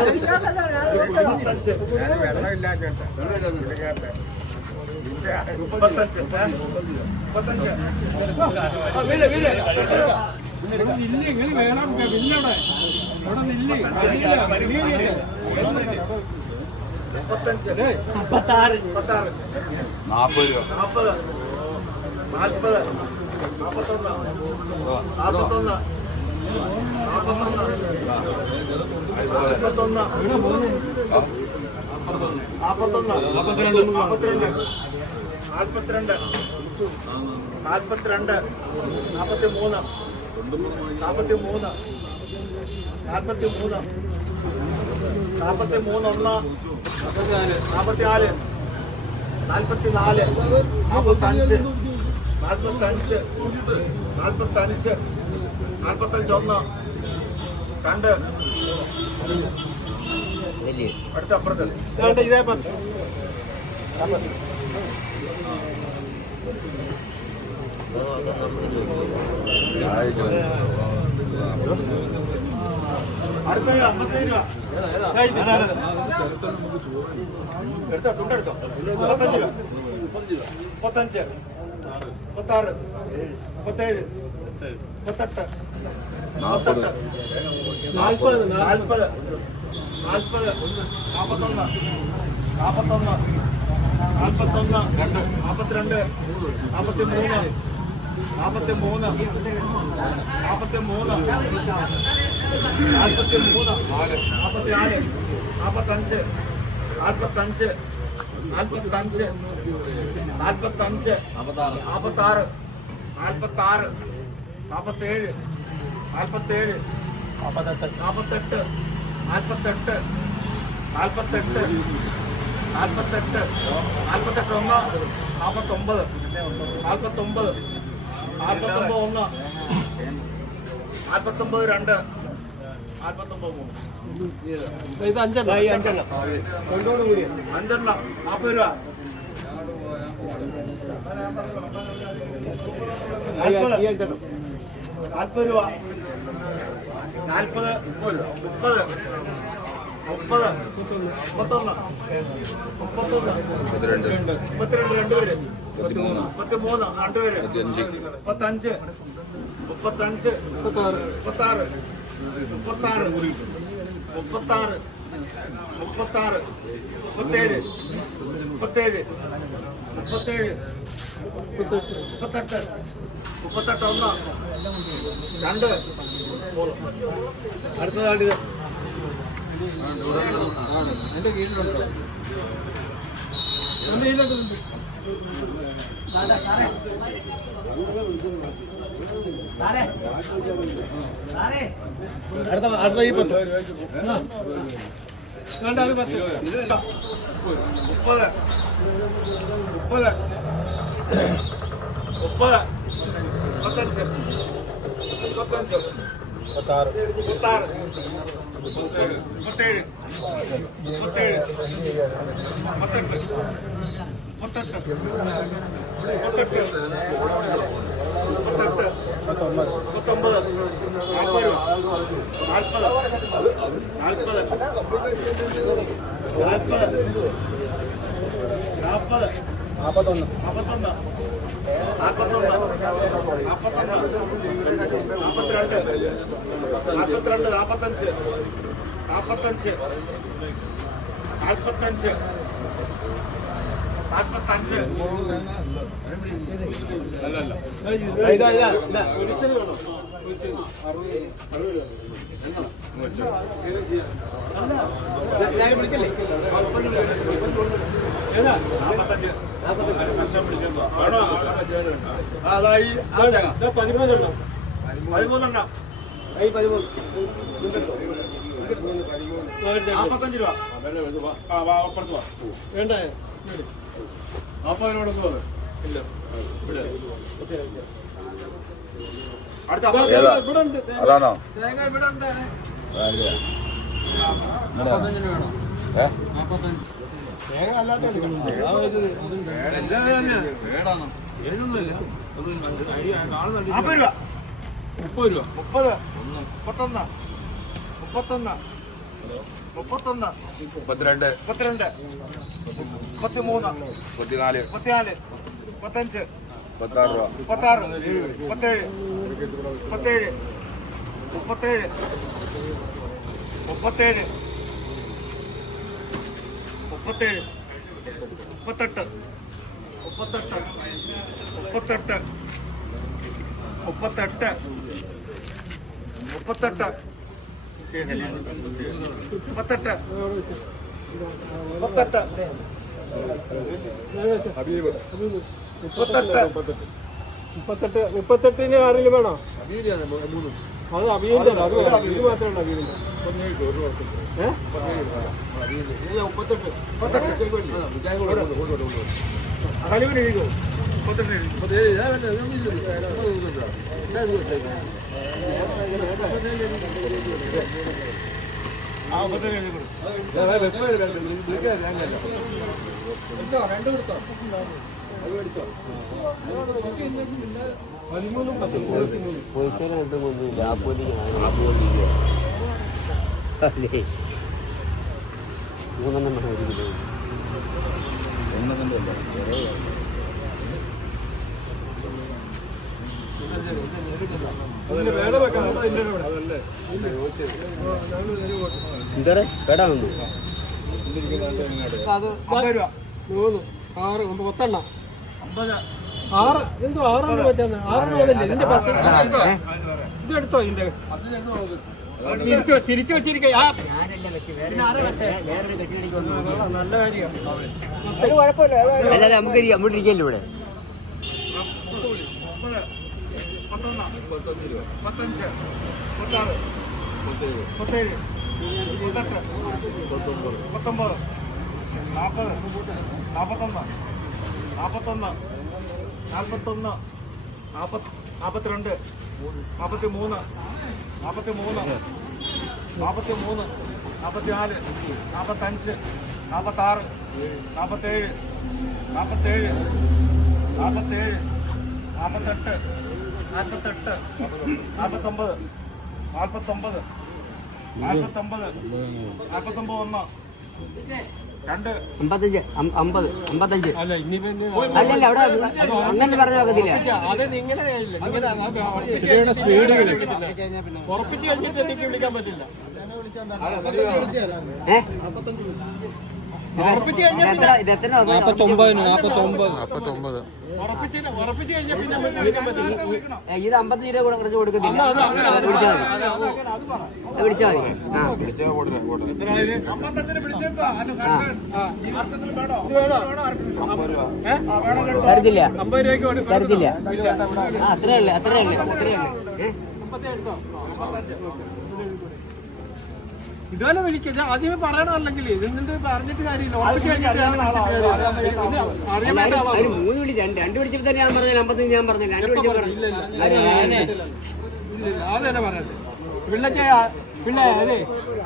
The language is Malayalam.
മുപ്പത്തഞ്ച് മുപ്പത്തഞ്ച് മുപ്പത്തഞ്ച് മുപ്പത്തഞ്ച് മുപ്പത്താറ് നാൽപ്പത് രൂപ. നാൽപ്പത് നാൽപ്പത് നാൽപ്പത്തൊന്ന് നാൽപ്പത്തൊന്ന് നാൽപ്പത്തൊന്ന് നാൽപ്പത്തൊന്ന് നാൽപ്പത്തൊന്ന് നാൽപ്പത്തിരണ്ട് നാൽപ്പത്തിരണ്ട് നാൽപ്പത്തി മൂന്ന് നാൽപ്പത്തി മൂന്ന് നാൽപ്പത്തി മൂന്ന് നാൽപ്പത്തി മൂന്ന് ഒന്ന് നാൽപ്പത്തി നാല് നാൽപ്പത്തി നാൽപ്പത്തഞ്ച് നാൽപ്പത്തഞ്ച് നാൽപ്പത്തഞ്ച് നാൽപ്പത്തഞ്ച് ഒന്ന്. രണ്ട്. അടുത്ത അപ്പുറത്ത്. ഇതേ പത്ത്. അടുത്ത അമ്പത്തഞ്ച് രൂപ. എടുത്തോ തുണ്ടെടുത്തോ മുപ്പത്തഞ്ച് രൂപ. മുപ്പത്തഞ്ച്. മുപ്പത്താറ്. മുപ്പത്തേഴ്. മുപ്പത്തെട്ട്. നാൽപ്പത്. നാൽപ്പത് നാൽപ്പത്. നാൽപ്പത്. നാൽപ്പത്തൊന്ന്. നാൽപ്പത്തൊന്ന്. നാൽപ്പത്തൊന്ന്. നാൽപ്പത്തിരണ്ട്. നാൽപ്പത്തി മൂന്ന് നാൽപ്പത്തി മൂന്ന് നാൽപ്പത്തി മൂന്ന് നാൽപ്പത്തി മൂന്ന് നാൽപ്പത്തി നാല് നാൽപ്പത്തഞ്ച്. നാൽപ്പത്തഞ്ച്. നാൽപ്പത്തഞ്ച്. നാൽപ്പത്തഞ്ച് നാൽപ്പത്താറ്. നാൽപ്പത്താറ്. നാൽപ്പത്തേഴ്. നാൽപ്പത്തേഴ് നാൽപ്പത്തെട്ട് നാൽപ്പത്തെട്ട് നാൽപ്പത്തെട്ട് നാൽപ്പത്തെട്ട് നാൽപ്പത്തെട്ട് ഒന്ന് നാൽപ്പത്തൊമ്പത് നാൽപ്പത്തൊമ്പത് നാൽപ്പത്തൊമ്പത് ഒന്ന് നാൽപ്പത്തൊമ്പത് രണ്ട്. നാൽപ്പത്തൊമ്പത് മൂന്ന്. ഇത് അഞ്ചെണ്ണം. അഞ്ചെണ്ണം. രണ്ടോട് കൂടി. അഞ്ചെണ്ണം. നാൽപ്പത് രൂപ. നാൽപ്പത് നാൽപ്പത് രൂപ. നാൽപ്പത് മുപ്പത് മുപ്പത് മുപ്പത്തൊന്ന് മുപ്പത്തൊന്ന് മുപ്പത്തിരണ്ട്. മുപ്പത്തിരണ്ട് രണ്ടുപേര്. മുപ്പത്തിമൂന്ന്. രണ്ടുപേര് മുപ്പത്തഞ്ച് മുപ്പത്തഞ്ച് മുപ്പത്താറ് മുപ്പത്താറ് മുപ്പത്താറ് മുപ്പത്താറ് മുപ്പത്തേഴ് മുപ്പത്തേഴ് മുപ്പത്തേഴ് മുപ്പത്തെട്ട് മുപ്പത്തെട്ട് ഒന്ന് രണ്ട് മൂന്ന് അടുത്തതാണിത് അടുത്ത അടുത്ത ഈ പത്ത് മുപ്പത് മുപ്പത് മുപ്പത് മുപ്പത്തഞ്ച് മുപ്പത്തഞ്ച് പത്താറ് മുപ്പത്താറ്. മുപ്പത്തേഴ്. മുപ്പത്തേഴ്. മുപ്പത്തെട്ട്. മുപ്പത്തെട്ട്. മുപ്പത്തെട്ട്. മുപ്പത്തെട്ട്. പത്തൊമ്പത് മുപ്പത്തൊമ്പത്. നാൽപ്പത്. നാൽപ്പത്. നാൽപ്പത്. നാൽപ്പത്. നാൽപ്പത്. നാൽപ്പത്തൊന്ന് നാൽപ്പത്തൊന്ന്. നാൽപ്പത്തൊന്ന് നാൽപ്പത്തൊന്ന് നാൽപ്പത്തിരണ്ട് നാൽപ്പത്തിരണ്ട് നാൽപ്പത്തഞ്ച് നാൽപ്പത്തഞ്ച് നാൽപ്പത്തഞ്ച് നാൽപ്പത്തഞ്ച് ഇതാ ഇതാ ഞാൻ വിളിക്കല്ലേ നാൽപ്പത്തഞ്ച് രൂപ വേണ്ട? അപ്പുറത്ത് ഏതാ ഇവിടെ അതാണോ? ഏ നാൽപ്പത് രൂപ മുപ്പത് രൂപ. മുപ്പത്. മുപ്പത്തൊന്ന്. മുപ്പത്തൊന്ന്. മുപ്പത്തൊന്ന്. മുപ്പത്തിരണ്ട്. മുപ്പത്തിരണ്ട്. മുപ്പത്തിമൂന്ന്. മുപ്പത്തിനാല്. മുപ്പത്തിനാല്. മുപ്പത്തഞ്ച്. മുപ്പത്താറ് രൂപ. മുപ്പത്താറ്. മുപ്പത്തേഴ്. മുപ്പത്തേഴ്. മുപ്പത്തേഴ്. മുപ്പത്തേഴ്. മുപ്പത്തേഴ്. മുപ്പത്തെട്ട്. മുപ്പത്തെട്ട്. മുപ്പത്തെട്ട്. മുപ്പത്തെട്ട്. മുപ്പത്തെട്ട്. മുപ്പത്തെട്ട്. മുപ്പത്തെട്ട്. മുപ്പത്തെട്ട്. മുപ്പത്തെട്ട്. മുപ്പത്തെട്ടിന് ആരെങ്കിലും വേണോ? അത് അഭിയന്റെ അത്. ഇത് മാത്രമേ ഉള്ളൂ അഭിയന്റെ തലവിന് എഴുതിക്കോ മുപ്പത്തെട്ട് ആ മുപ്പത്തെട്ട് അല്ലേ? മൂന്നെണ്ണം വേണം ഒരു കിലോ. എന്താ പേടാ വന്നു മൂന്ന് ആറ് ഒമ്പത് പത്തെണ്ണം. ആറ് എന്തോ ആറെണ്ണം പറ്റാന്ന് ആറെണ്ണം ഇതിന്റെ പത്ത് ഇതെടുത്തോ ഇതിന്റെ? തിരിച്ചു വെച്ചിരിക്കുക അല്ലാതെ നമുക്ക് അങ്ങോട്ട് ഇവിടെ? പത്തൊമ്പത്. നാൽപ്പത് നാൽപ്പത്തൊന്ന് നാൽപ്പത്തൊന്ന് മൂന്ന് നാൽപ്പത്തി മൂന്ന് നാൽപ്പത്തി മൂന്ന് നാൽപ്പത്തിനാല് നാൽപ്പത്തഞ്ച് നാൽപ്പത്താറ് നാൽപ്പത്തേഴ് നാൽപ്പത്തേഴ് നാൽപ്പത്തേഴ് നാൽപ്പത്തെട്ട് നാൽപ്പത്തെട്ട് നാൽപ്പത്തൊമ്പത് നാൽപ്പത്തൊമ്പത് നാൽപ്പത്തൊമ്പത് നാൽപ്പത്തൊമ്പത് ഒന്ന്. അമ്പത്തഞ്ച് അമ്പത് അമ്പത്തഞ്ച്. അല്ലല്ല അവിടെ അങ്ങനെ പറഞ്ഞാൽ ഒക്കത്തില്ല ഏഹ് ഇത് അമ്പത്തി രൂപ കൂടെ കുറച്ച് കൊടുക്കത്തില്ല. വിളിച്ചാൽ മതി. വിളിച്ചാൽ മതി. തരത്തില്ല. തരത്തില്ല. അത്രയല്ലേ അത്രയല്ലേ അത്രയല്ലേ ഏഹ് ഇതുപോലെ എനിക്ക് ആദ്യമേ പറയണം അല്ലെങ്കിൽ ഇതിന്റെ പറഞ്ഞിട്ട് കാര്യമില്ല. മൂന്ന് വിളി രണ്ട്. രണ്ട് വിളിച്ചപ്പോ തന്നെ ഞാൻ പറഞ്ഞു അമ്പത്തി ഞാൻ പറഞ്ഞു രണ്ട് വിളിച്ചപ്പോ അതന്നെ പറയാം പിള്ളക്ക് പിള്ളേ അതെ.